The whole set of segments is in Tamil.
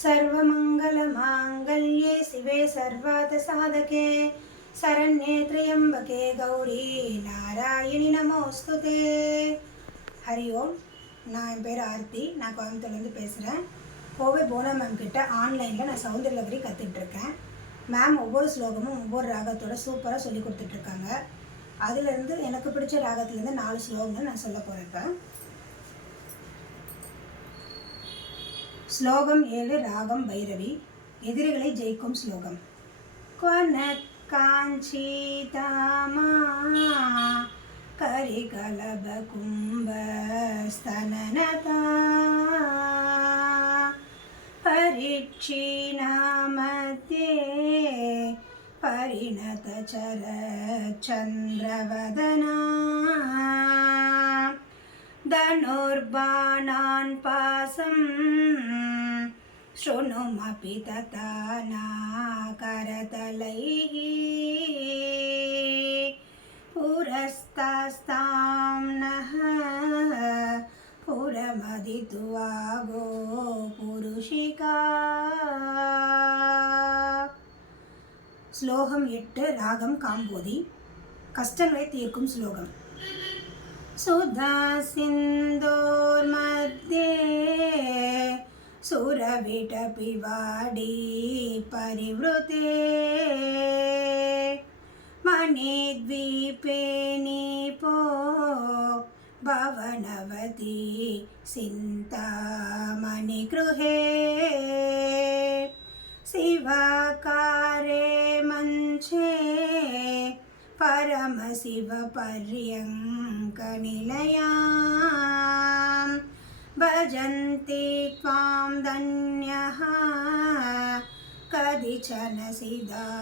सर्वमङ्गलमाङ्गल्ये शिवे सर्वार्थसाधके शरण्ये त्र्यम्बके கௌரி நாராயணி நமோஸ்துதே ஹரி ஓம் நான் என் பேர் ஆர்த்தி நான் கோயம்புத்தூர்லேருந்து பேசுகிறேன் கோவை போனா மேம் கிட்ட ஆன்லைனில் நான் சௌந்தர்யகிரி கற்றுட்ருக்கேன் மேம் ஒவ்வொரு ஸ்லோகமும் ஒவ்வொரு ராகத்தோட சூப்பராக சொல்லி கொடுத்துட்ருக்காங்க அதுலேருந்து எனக்கு பிடிச்ச ராகத்துலேருந்து நாலு ஸ்லோகங்கள் நான் சொல்ல போகிறேன் இப்போ ஸ்லோகம் ஏழு ராகம் பைரவி. எதிரிகளை ஜெயிக்கும் ஸ்லோகம். கொன காஞ்சி தாமா கரிகலப கும்பஸ்தனதா பரீட்சீணாமத்தே परिणतचर चन्द्रवदना धनुर्बाणान् पासम् शृणुमपि तथा नाकरतलैः पुरस्तास्तां नः पुरमदित्वागो पुरुषिका ஸ்லோகம் எட்டு ராகம் காம்போதி கஷ்டங்களை தீர்க்கும் ஸ்லோகம் சுதா సురవిటపివాడి పరివృతే. మణిద్వీపే నీపో భవనవతి సింతామణిగృహే శివకారే మంచే పరమశివ పర్యంక నిలయా. भजन्ति त्वां धन्यः कदिचन சிதானந்தலஹரி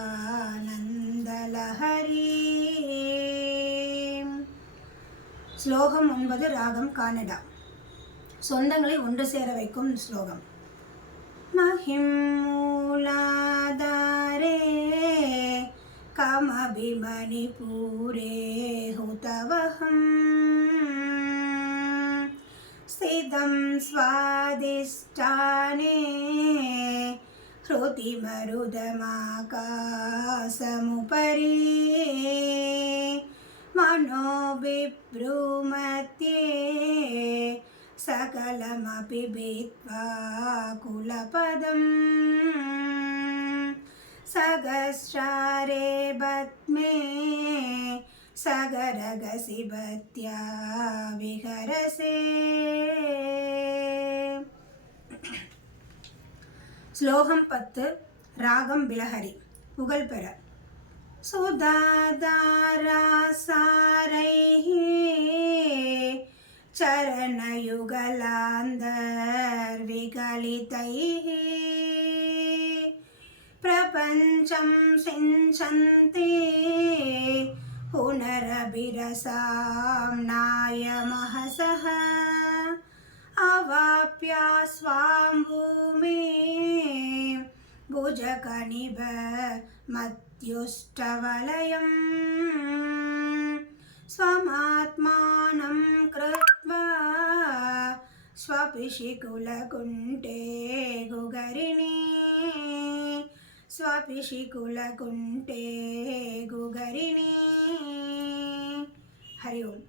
ஸ்லோகம் ஒன்பது ராகம் கானடா சொந்தங்களை ஒன்று சேர வைக்கும் ஸ்லோகம் महिं मूलाधारे कमभिमणिपूरे हुतवहम् स्थितं स्वादिष्ठाने हृतिमरुदमाकाशमुपरि मनोबिभ्रूमध्ये सकलमपि भित्वा कुलपदम् सगस्रारे बद्मे सगरगसि भत्या विहरसे ஸ்லோகம் பத்து ராகம் பிலஹரி புகழ் பெற சுதாதாராசாரைः चरणयुगलान्दर्विगलितैः प्रपञ्चं सिञ्चन्ति पुनरभिरसां नायमहसः अवाप्य स्वां కుజకణిభ మత్యుష్టవలయం స్వమాత్మానం కృత్వా స్వపిశికులకుంటే గుగరిణి స్వపిశికులకుంటే గుగరిణి. హరి ఓం.